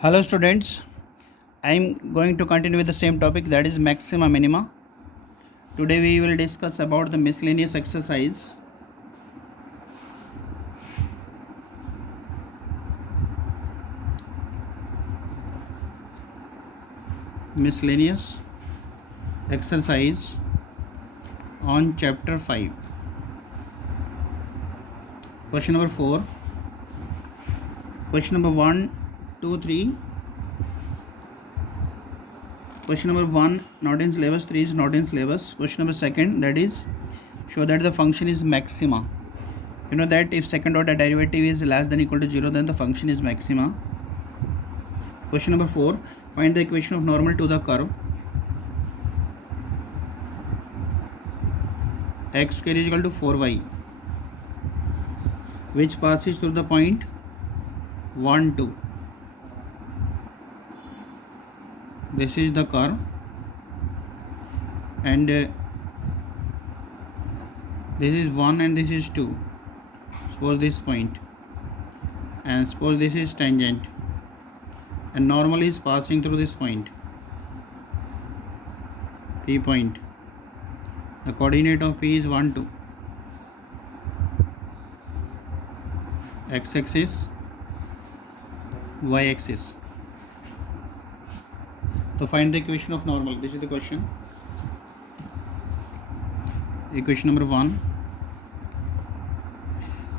Hello students, I am going to continue with the same topic, that is maxima minima. Today we will discuss about the miscellaneous exercise. Miscellaneous exercise on chapter 5. Question number 4. Question number 1, 2, 3. Question number 1 not in syllabus, 3 is not in syllabus. Question number 2, that is show that the function is maxima. You know that if second order derivative is less than or equal to 0, then the function is maxima. Question number 4, find the equation of normal to the curve x square is equal to 4y which passes through the point 1, 2. This is the curve and this is 1 and this is 2. Suppose this point, and suppose this is tangent, and normal is passing through this point, P point. The coordinate of P is 1, 2. X axis, Y axis. So find the equation of normal. This is the question. Equation number 1.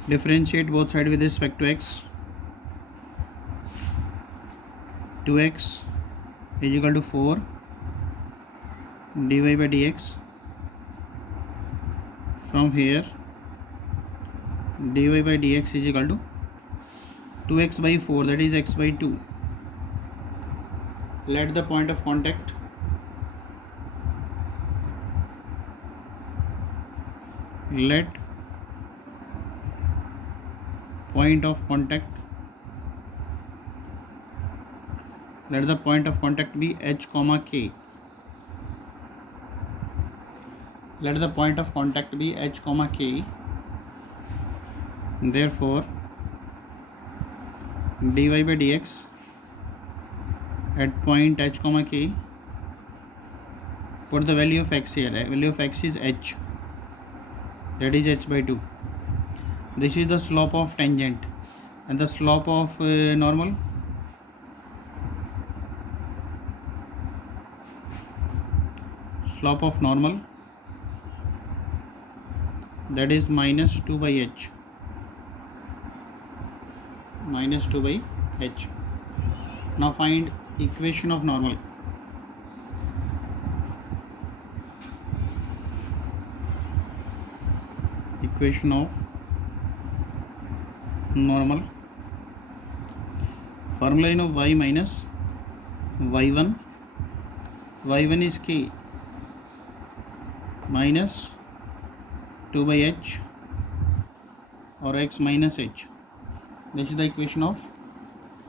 Differentiate both sides with respect to x. 2x is equal to 4 dy by dx. From here dy by dx is equal to 2x by 4, that is x by 2. Let the point of contact let the point of contact be h comma k. Let the point of contact be h comma k. Therefore dy by dx at point h comma k, put the value of x here. Value of x is h, that is h by 2. This is the slope of tangent, and the slope of normal, that is minus 2 by h. Now find equation of normal. Equation of normal. Formula of y minus y1. y1 is k minus 2 by h or x minus h. This is the equation of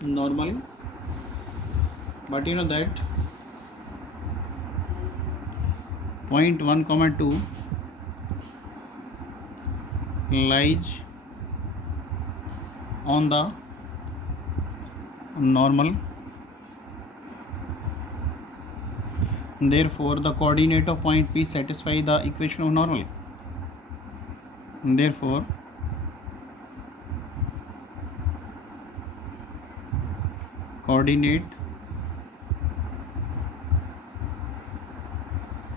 normal. But you know that point 1 comma 2 lies on the normal. Therefore the coordinate of point P satisfy the equation of normal. Therefore coordinate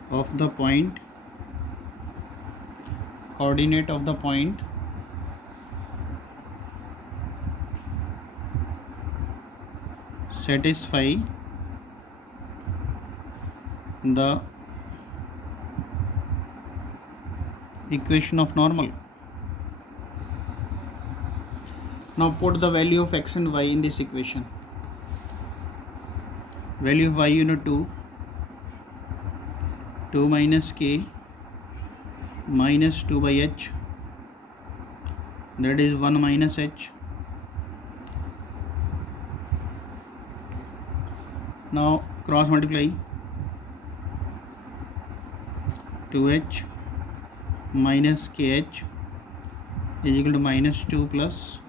of the point satisfy the equation of normal. Now put the value of x and y in this equation. Value of y, you know, 2 minus k minus 2 by h, that is 1 minus h. Now cross multiply. 2h minus kh is equal to minus 2 plus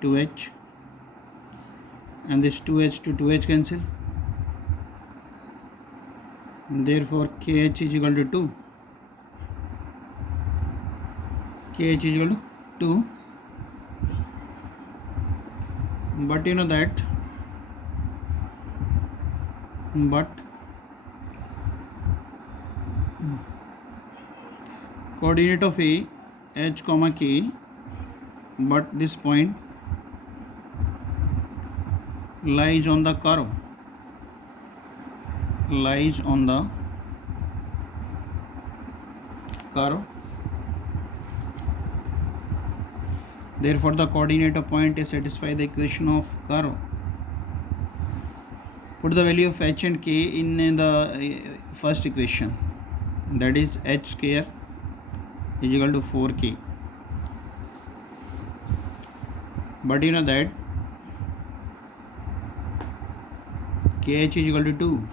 2h and this 2h to 2h cancel. Therefore kh is equal to 2. kh is equal to 2. But you know that coordinate of A h comma k, but this point lies on the curve, therefore the coordinate of point is satisfy the equation of curve. Put the value of h and k in the first equation, that is h square is equal to 4k. But you know that kh is equal to 2,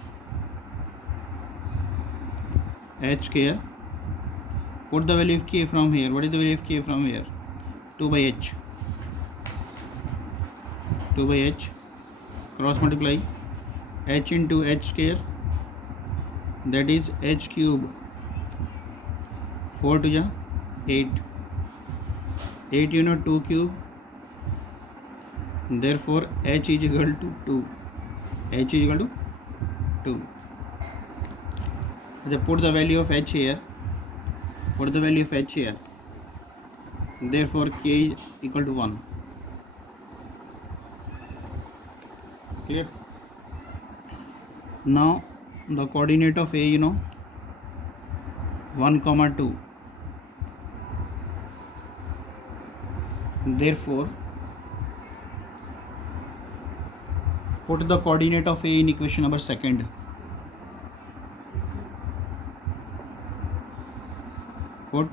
h square. Put the value of k from here. What is the value of k from here? 2 by h. Cross multiply h into h square, that is h cube. 4 to the 8. 8 you know 2 cube. Therefore h is equal to 2. h is equal to 2. Put the value of h here. Therefore k is equal to 1. Clear? Now the coordinate of A, you know, 1, 2. Therefore put the coordinate of A in equation number second. Put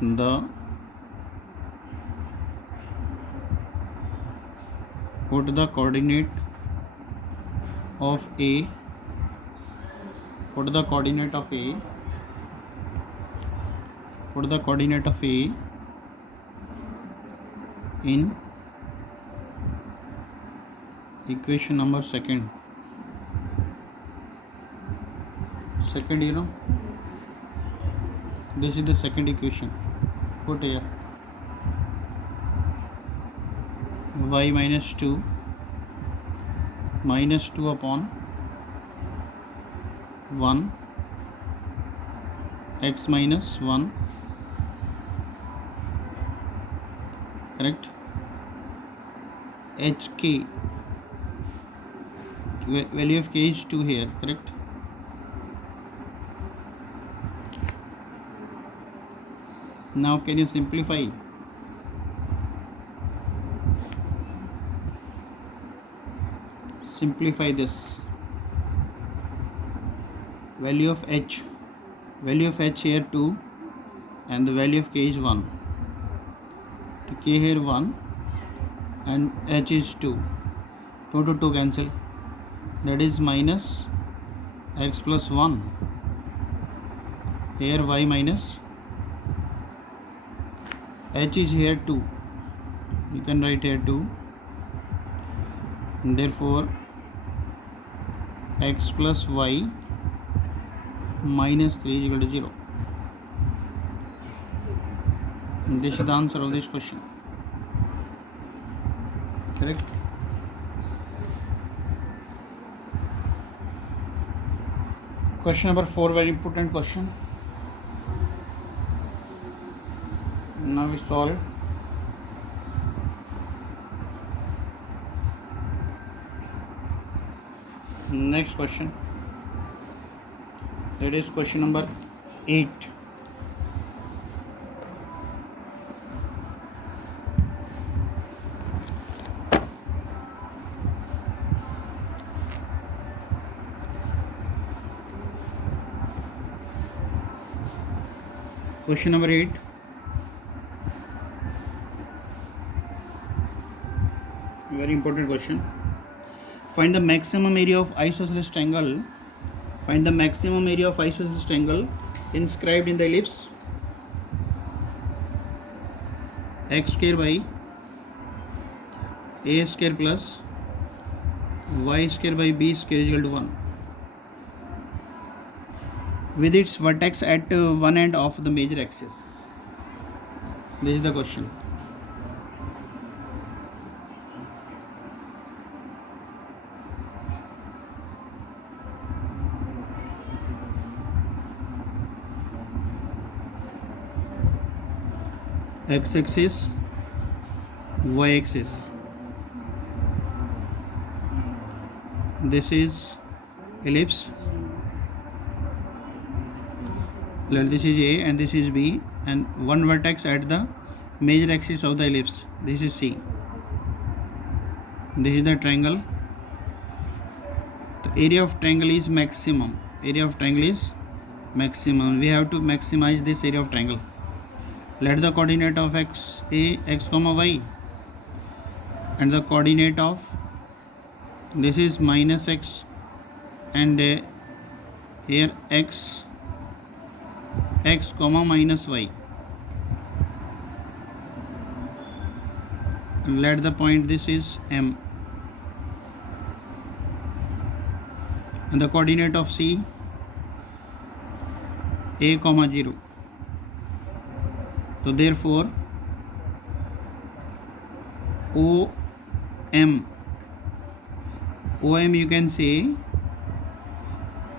the coordinate of A. Put the coordinate of A in equation number second. You know, this is the second equation. Put here y minus 2 upon 1 x minus 1, correct? hk, value of k is 2 here, correct? Now can you simplify? This. Value of h here 2 and the value of k is 1. So k here 1 and h is 2. 2 to 2 cancel. That is minus x plus 1. Here y minus h is here 2. You can write here 2. Therefore x plus y minus 3 is equal to 0. This is the answer of this question. Correct? Question number 4, very important question. Now we solve it. Next question, that is question number 8. Question number 8. Very important question. Find the maximum area of isosceles triangle. Inscribed in the ellipse x square by a square plus y square by b square is equal to 1 with its vertex at one end of the major axis. This is the question. X axis, y axis. This is ellipse. This is A and this is B, and one vertex at the major axis of the ellipse. This is C. This is the triangle. The area of triangle is maximum. Area of triangle is maximum. We have to maximize this area of triangle. Let the coordinate of x a x comma y, and the coordinate of this is minus x, and here x comma minus y. Let the point this is M, and the coordinate of C a comma 0. So therefore OM you can say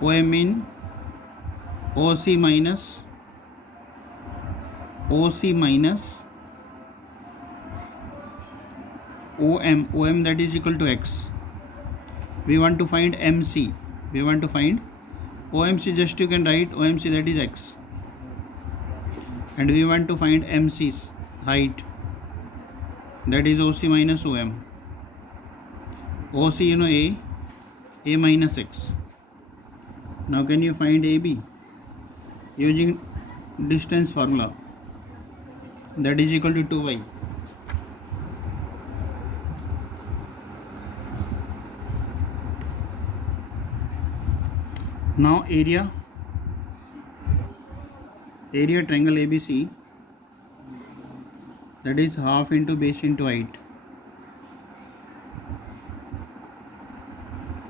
OM in OC minus OM, that is equal to x. We want to find MC. We want to find OMC. Just you can write OMC, that is x, and we want to find MC's height, that is OC minus OM. OC you know A minus x. Now can you find AB using distance formula, that is equal to 2y. Now area triangle ABC, that is half into base into height.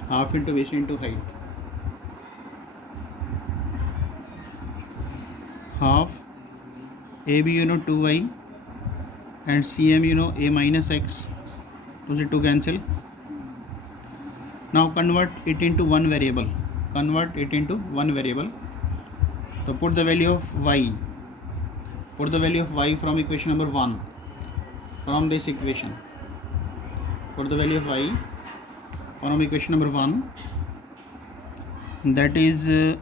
Half into base into height. Half AB you know 2y, and CM you know A minus x. Those are 2 cancel. Now convert it into one variable. So put the value of y. From equation number 1. From this equation, put the value of y from equation number 1. That is a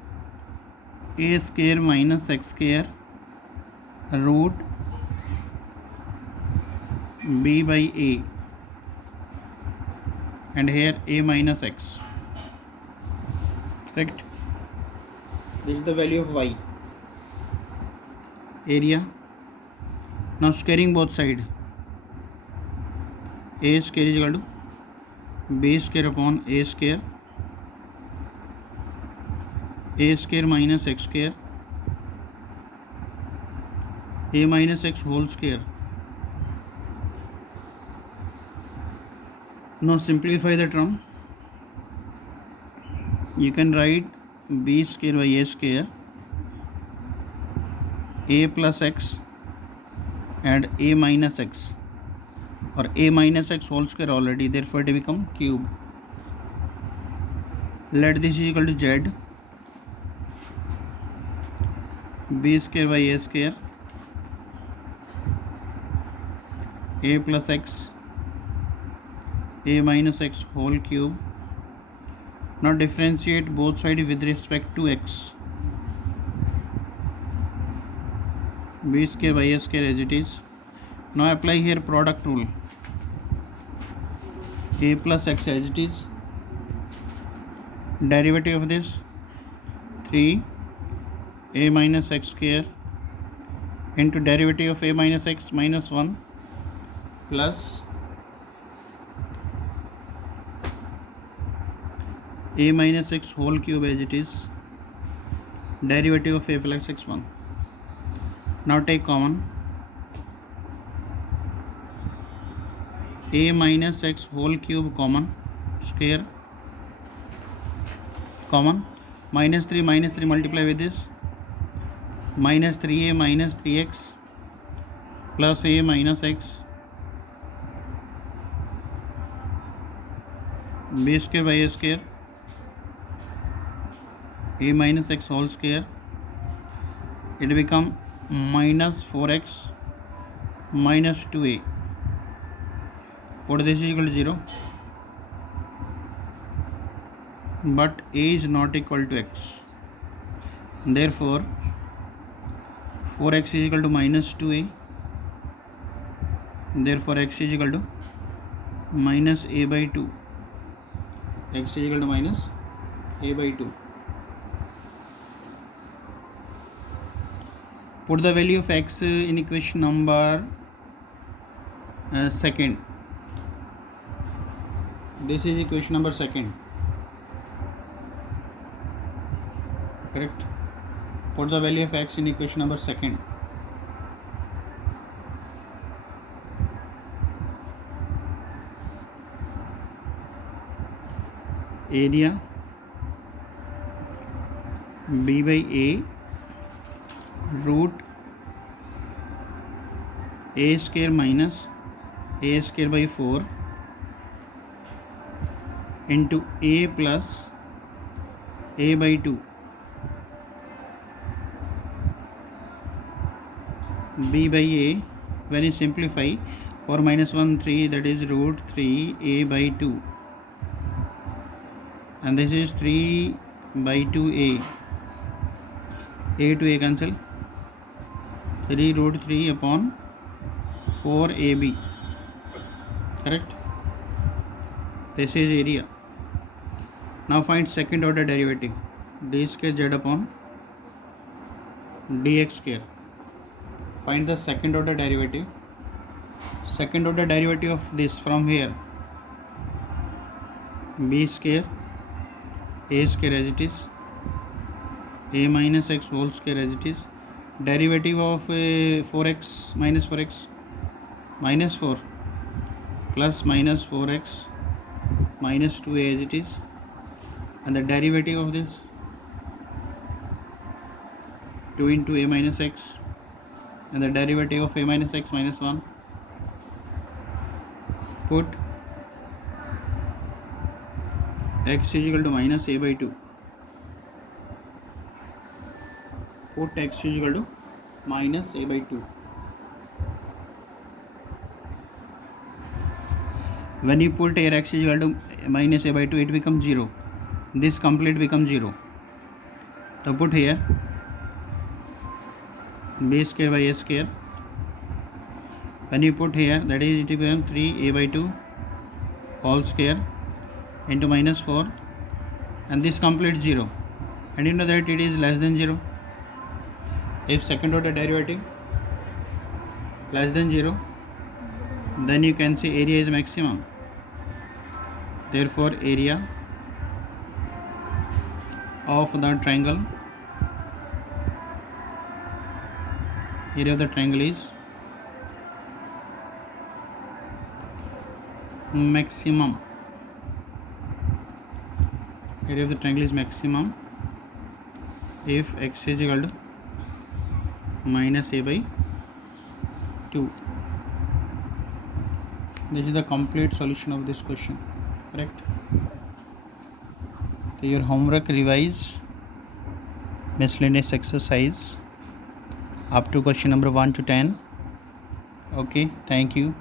square minus x square root b by a, and here a minus x. Correct? This is the value of y. Area. Now squaring both sides. A square is equal to b square upon a square minus x square, a minus x whole square. Now simplify the term. You can write b square by a square, a plus x and a minus x, or a minus x whole square already, therefore it become cube. Let this is equal to z, b square by a square, a plus x, a minus x whole cube. Now differentiate both sides with respect to x. B square by a square as it is. Now apply here product rule. A plus x as it is. Derivative of this 3 a minus x square into derivative of a minus x minus 1 plus a minus x whole cube as it is, derivative of a plus x 1. Now take common. a minus x whole cube common, square common, minus 3 multiply with this, minus 3a minus 3x plus a minus x, b square by a square, a minus x whole square, it become minus 4x minus 2a. Put this is equal to 0, but a is not equal to x. Therefore 4x is equal to minus 2a. Therefore x is equal to minus a by 2. X is equal to minus a by 2. Put the value of x in equation number second. This is equation number second. Correct. Put the value of x in equation number second. Area b by a root a square minus a square by 4 into a plus a by 2, b by a. When you simplify, 4 minus 1 3, that is root 3 a by 2, and this is 3 by 2a. A to a cancel, 3 root 3 upon 4ab. Correct. This is area. Now find second order derivative, d square z upon dx square. Find the second order derivative. Second order derivative of this from here, b square a square as it is, a minus x whole square as it is, derivative of 4x minus 4x minus 4 plus minus 4x minus 2a as it is, and the derivative of this 2 into a minus x, and the derivative of a minus x minus 1. Put x is equal to minus a by 2. Put x is equal to minus a by 2. When you put here x is equal to minus a by 2, it becomes 0. This complete becomes 0. So put here b square by a square. When you put here, that is it becomes 3a by 2 whole square into minus 4, and this complete 0, and you know that it is less than 0. If second order derivative less than 0, then you can say area is maximum. Therefore area of the triangle, area of the triangle is maximum. Area of the triangle is maximum if x is equal to minus a by 2. This is the complete solution of this question. Correct. So your homework, revise miscellaneous exercise up to question number 1 to 10. Okay, thank you.